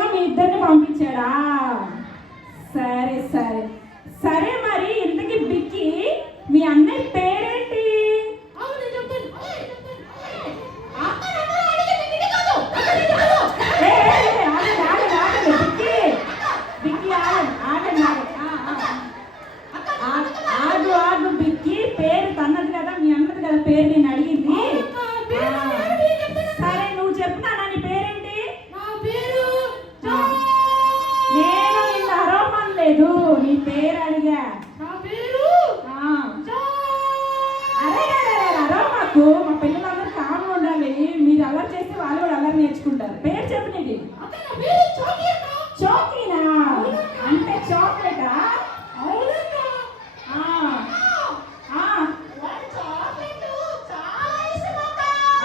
మూలంగా మీ ఇద్దరిని పంపించాడా? సరే సరే సరే. మరి ఇంతకీ బిక్కి మీ అన్నయ్య పేరేంటి? ఆగు బిక్కి, పేరు తన్నది కదా, మీ అన్నది కదా పేరు నేను అడిగింది. సరే నువ్వు చెప్పినా నీ పేరేంటి? నేను నిన్ను అరవమనలేదు, నీ పేరు అడిగా. అరే అరవమాకు, మా పిల్లలందరూ కామ్గా ఉండాలి. మీరు అల్లరి చేస్తే వాళ్ళు కూడా అల్లరి నేర్చుకుంటారు. పేరు చెప్పు నీది. చోకీనా అంటే చాక్లెటా?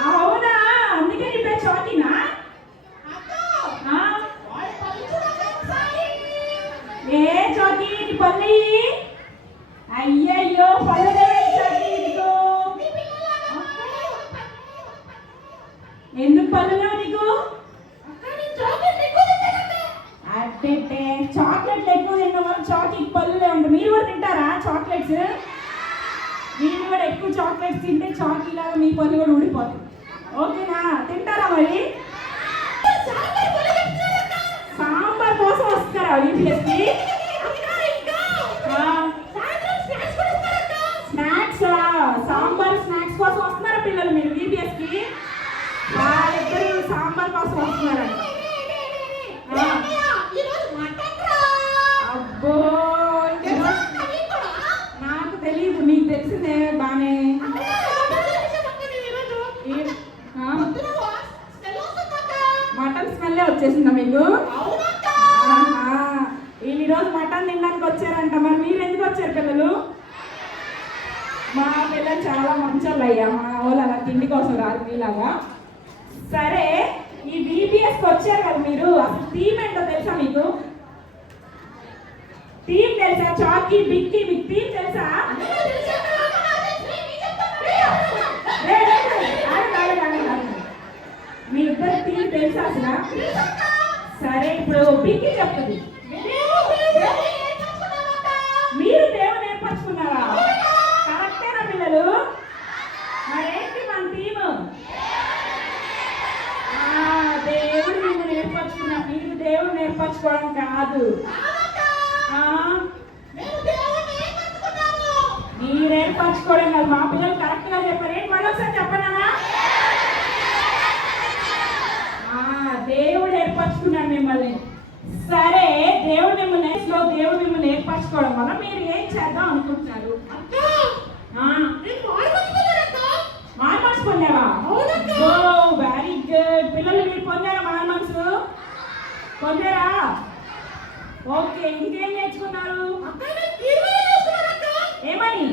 అవునా, అందుకే నీ పేరు చోకీనా? ఏ చోకీ పల్లి? అయ్యయ్యో పల్లె ఎందుకు పళ్ళులో నీకు? అంటే చాక్లెట్లు ఎక్కువ తిన్న వాళ్ళు చాక్లెట్ పళ్ళులే ఉంటాయి. మీరు కూడా తింటారా చాక్లెట్స్? మీరు కూడా ఎక్కువ చాక్లెట్స్ తింటే చాకీ లాగా మీ పళ్ళు కూడా ఊడిపోతాయి. ఓకేనా? తింటారా మరి? సాంబార్ కోసం వస్తారా వీపీఎస్కి? స్నాక్స్, సాంబార్ స్నాక్స్ కోసం వస్తున్నారా పిల్లలు మీరు వీపీఎస్కి? వాళ్ళిద్దరు సాంబార్ కోసం వస్తున్నారంట. అబ్బో నాకు తెలియదు, మీకు తెలిసిందే బానే. మటన్ స్మెల్లే వచ్చేసిందా మీకు? వీళ్ళు ఈరోజు మటన్ తినడానికి వచ్చారంట. మరి మీరు ఎందుకు వచ్చారు పిల్లలు? మా పిల్లలు చాలా మంచోళ్ళు అయ్యా, మా వాళ్ళు అలా తిండి కోసం రాదు మీలాగా. సరే, ఈ బీబీఎస్కి వచ్చారు కదా మీరు, అసలు థీమ్ ఏంటో తెలుసా మీకు? థీమ్ తెలుసా? చాకీ బిక్కీ మీకు థీమ్ తెలుసా? మీ ఇద్దరు థీమ్ తెలుసా అసలు? సరే, ఇప్పుడు బిక్కీ చెప్తుంది. మీరు దేవుని ఏర్పరచుకున్నారా? కరెక్టేనా పిల్లలు? మరేంటి మన థీమ్? దేవుడు మిమ్మల్ని ఏర్పరచుకున్నా. మీరు దేవుడిని ఏర్పరచుకోవడం కాదు, మీరు ఏర్పరచుకోవడం కాదు. మా పిల్లలు కరెక్ట్ గా చెప్పారు. ఏంటి మరొకసారి చెప్పనా? దేవుడు ఏర్పరచుకున్నాడు మిమ్మల్ని. సరే, దేవుడు మిమ్మల్ని ఏర్పరచుకోవడం వల్ల మీరు ఏం చేద్దాం అనుకుంటున్నారు? మార్మల్స్ పొందావా? Very good. పిల్లలు మీరు పొందారా మార్మల్స్? పొందారా? ఓకే, ఇంకేం నేర్చుకున్నారు? ఏమని?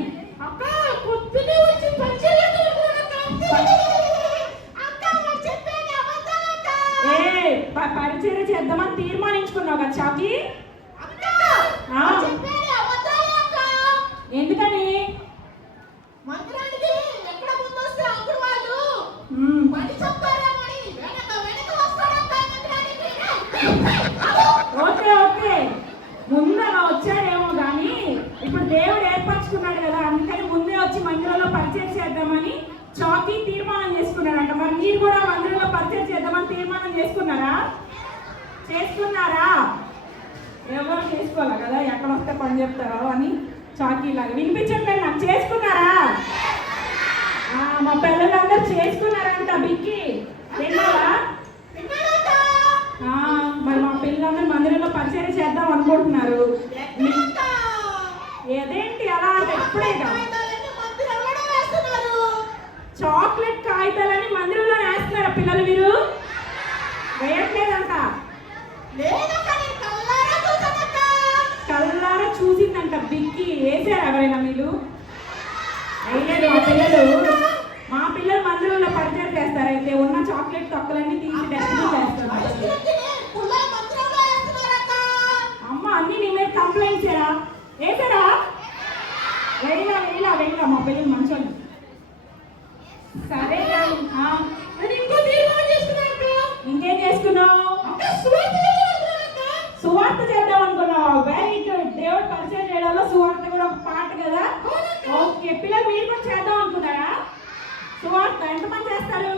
పరిచయం చేద్దామని తీర్మానించుకున్నావు కదా చాకి? ఎందుకని? ఓకే ఓకే, ముందు అలా వచ్చాడేమో కానీ ఇప్పుడు దేవుడు ఏర్పరచుకున్నాడు కదా, అందుకని ముందే వచ్చి మందిరంలో పరిచయం చేద్దామని చాకీ తీర్మానం చేసుకున్నాడంట. మరి మీరు కూడా మందిరంలో పరిచయం చేద్దామని తీర్మానం చేసుకున్నారా? ఎవరు చేసుకోవాలి కదా, ఎక్కడ వస్తే పని చెప్తారో అని చాకీలాగా వినిపించట్లేదు నాకు. చేసుకున్నారా? మా పిల్లలందరూ చేసుకున్నారంట. బిక్కి విన్నారా? మరి మా పిల్లలందరూ మందిరంలో పరిచయం చేద్దాం అనుకుంటున్నారు. ఏదేంటి అలా అంటే ఎప్పుడే చాక్లెట్ కాగితాలని మందిరంలో వేస్తున్నారా పిల్లలు? మీరు వేయట్లేదంట. కళ్ళారా చూసిందంట బిక్కి. వేసారా ఎవరైనా మీరు? అయ్యేది మా పిల్లలు మందిరంలో పరిచయం చేస్తారు. అయితే ఉన్న చాక్లెట్ తొక్కలన్నీ తీసి డస్ట్బిన్ వేస్తున్నారు. అమ్మ అన్ని నీ మీద కంప్లైంట్స్ వేసారా? వేయలా మా పిల్లలు మంచోళ్ళు. సరే, ఇంకేం చేసుకున్నావు? సువార్త ఎంతమంది చేస్తారు?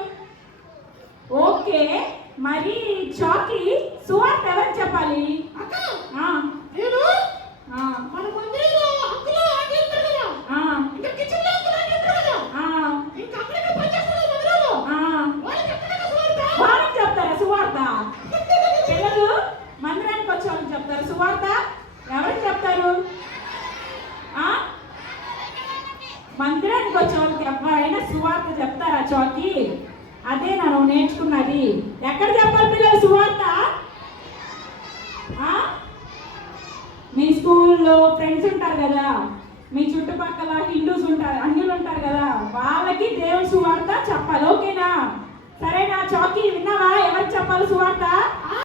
ఓకే, మరి చాకి సువార్త ఎవరు చెప్పాలి? ఆ, ఆ, వాళ్ళకి చెప్తారా సువార్త? పిల్లలు మందిరానికి వచ్చే వాళ్ళకి చెప్తారు సువార్త? ఎవరికి చెప్తారు? మందిరానికి వచ్చే వాళ్ళకి ఎవరైనా సువార్త చెప్తారా చాకి? అదే నేను నేర్చుకున్నది. ఎక్కడ చెప్పాలి పిల్లలు సువార్త? మీ స్కూల్లో ఫ్రెండ్స్ ఉంటారు కదా, మీ చుట్టుపక్కల హిందూస్ ఉంటారు, అన్యులు ఉంటారు కదా, వాళ్ళకి దేవుని సువార్త చెప్పాలి. ఓకేనా? సరేనా చాకి? విన్నావా ఎవరికి చెప్పాలి సువార్త?